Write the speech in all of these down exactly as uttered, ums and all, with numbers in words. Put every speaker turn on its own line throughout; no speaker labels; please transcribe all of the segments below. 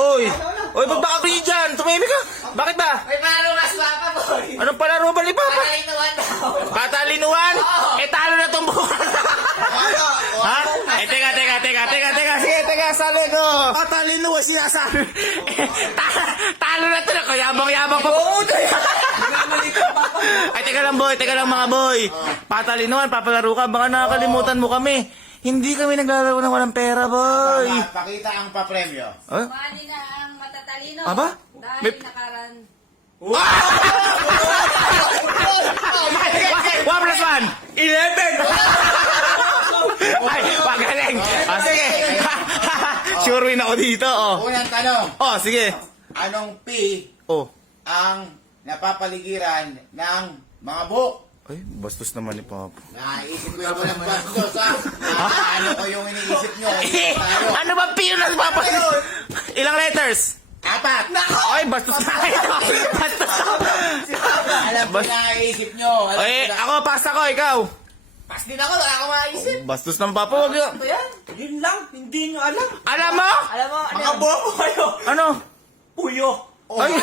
Oy! Oy, ba't baka kayo dyan? Tumimik ka! Bakit ba?
May palaro mas papa, boy.
Anong palaro ba ni Papa?
Patalinuan daw.
Patalinuan?
Oo.
Eh, talo na itong buka. Ha? Eh, teka, teka, teka, teka, teka. Sige, teka, sali ko. Patalinuan sinasabi. Eh, ta- talo na ito na. Kayabang-yabang pa. Ay, teka lang, boy. Teka lang, mga boy. Patalinuan, papalaro ka. Baka nakakalimutan mo kami. Hindi kami naglalaro ng walang pera, boy.
Pakita ang papremyo.
Huh?
Mali na ang matatalino.
Aba?
Dahil
May-
nakaran.
One plus one. Eleven. Ay, magaling. Ah, sige. Sure win ako dito, oh.
Unang tanong,
Oh, sige.
anong P
Oh.
ang napapaligiran ng mga buhok?
Ay, bastos naman ni Papa.
Naisip ko yung walang bastos, ha? Ah, ano ko yung iniisip nyo?
Eh,
Tayo.
ano ba piyo na Papa? Ilang letters?
Apat!
Ay, bastos na ito. Bastos na.
Alam ko
Bas-
na naisip nyo. Alam
Ay,
ko na.
ako, pass ako, ikaw.
Pas din ako, wala akong maisip.
Bastos ng Papa, wag yun.
Ano yan? Yun lang, hindi nyo alam.
Alam mo?
Alam mo, ano
Mga
yan?
buhok ko kayo!
Ano?
Puyo.
Ay.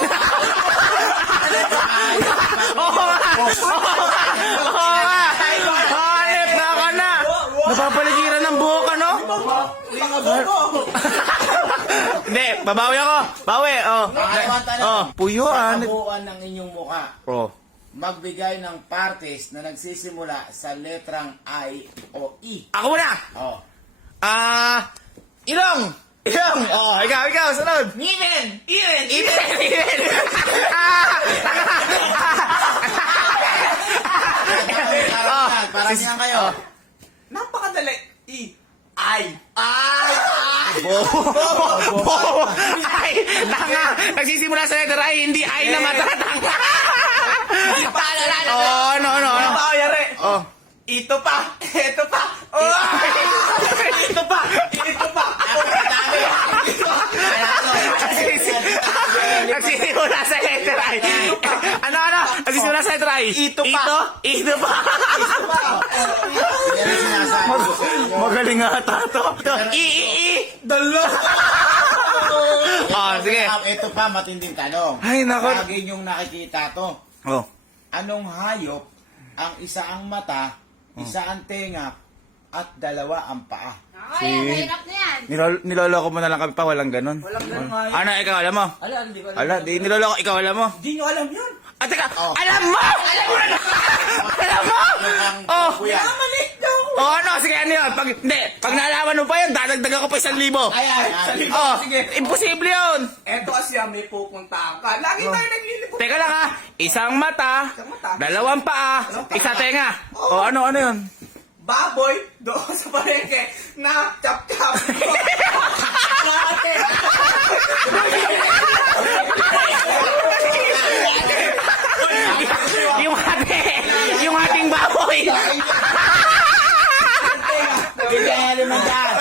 Oo nga. Oo nga. Hanip na ka na. Napapaligiran ng buhok, ano?
Mga buhok.
Hindi, babawi ako. Bawi, oh.
Pangalawang tanong.
Oh, puyo,
Sa
hanip.
kabuuan ng inyong mukha,
Oh.
magbigay ng partes na nagsisimula sa letrang I o E.
Ako muna.
Oh.
Ah, ilong. Ilong. Oh, ikaw, ikaw, sunod.
Ngipin! Iren!
Ibig, ibig. Ah,
Karamihan, karamihan kayo.
Napakadali. I. Ay.
Ay! Bo! Bo! Ay! Tanga! Nagsisimula sa letter I, hindi I na matatanga! Oh, ano, ano, ano?
Ano ba, yari?
Oh.
Ito pa. Ito pa. Oh! Ito pa. Ito pa.
Nagsisimula sa letter I. Ano, ano? Nagsisimula sa letter I.
Ito pa.
Ito? Ito pa.
Yan ang sinasabi ko sa inyo.
Magaling nga ata to. Ito. I, I, I. Dalo. Oh, sige.
Ah, ito pa, matinding tanong.
Ay, nako.
Lagi niyong nakikita to.
Oh.
Anong hayop ang isa ang mata, isa ang tenga, at dalawa ang paa?
Ay, ang hirap na yan.
Nilol- niloloko mo na lang kami pa, walang ganun.
Walang ganun nga yun.
Ano, ikaw, alam mo?
Alam, hindi ko alam.
Ala, di niloloko, ikaw, alam mo?
Hindi nyo alam yun.
Ah, teka,
Oh.
alam mo! Alam mo na! Alam mo!
Ang
Oh!
kuya.
Mali daw.
Oh, ano, sige, ano yun? Pag, hindi, pag naalaman mo pa yun, dadagdagan ko pa isang libo.
Ay, ay. Sabi ko,
Oh,
sige.
imposible yun.
Eto kasi may pupunta ka. Lagi tayo naglilipot.
Teka lang ha, isang mata,
Isang mata.
dalawang paa, isa tenga. Oh, ano, ano yun?
Baboy doon sa palengke na chap-chap. Ate.
Yung ate, yung ating baboy.
Bigyan naman dyan.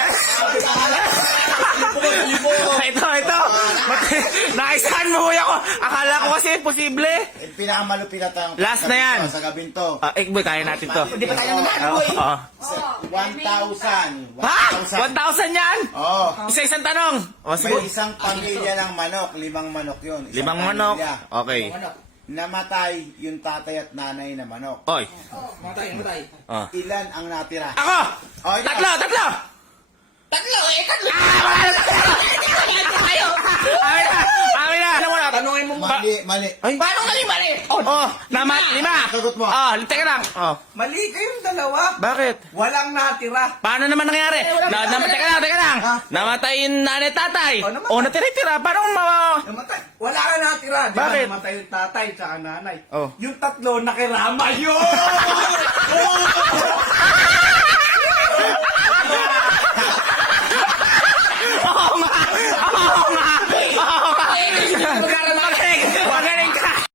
Ito, ito. Naisahan mo huya ko. Akala ko kasi posible.
Eh, pinakamalupit na tanong.
Last na yan.
Sa gabing to.
Ah, eh, boy, kaya natin to.
Hindi pa tayo nanalo,
Oh,
boy.
oh.
one thousand.
Ha? one thousand yan?
Oh.
Isa-isang tanong. O, sige.
May isang pamilya ng manok, limang manok yun. Isang
Limang manok.
pamilya.
Okay.
Namatay yung tatay at nanay na manok.
Oy.
Matay, matay.
Oh.
Ilan ang natira?
Ako!
Oh, ikaw.
Tatlo, tatlo!
Tatlo, eh, tatlo.
Ah, wala na tatlo! Amin na! Amin na! Ano mo na?
Tanungin mo ba?
Mali, mali.
Ay.
Paano naging mali?
Oh, oh nama, lima!
Sagot mo.
Oh, teka lang. Oh.
Mali kayong dalawa.
Bakit?
Walang natira.
Paano naman nangyari? Na, na, teka lang, teka lang. Namatay yung nanay tatay.
Oh, namatay.
Oh, natira-tira. Paano ma...
Namatay. Wala ka natira. Di ba
Bakit?
namatay yung tatay tsaka nanay.
Oh.
Yung tatlo nakirama yun!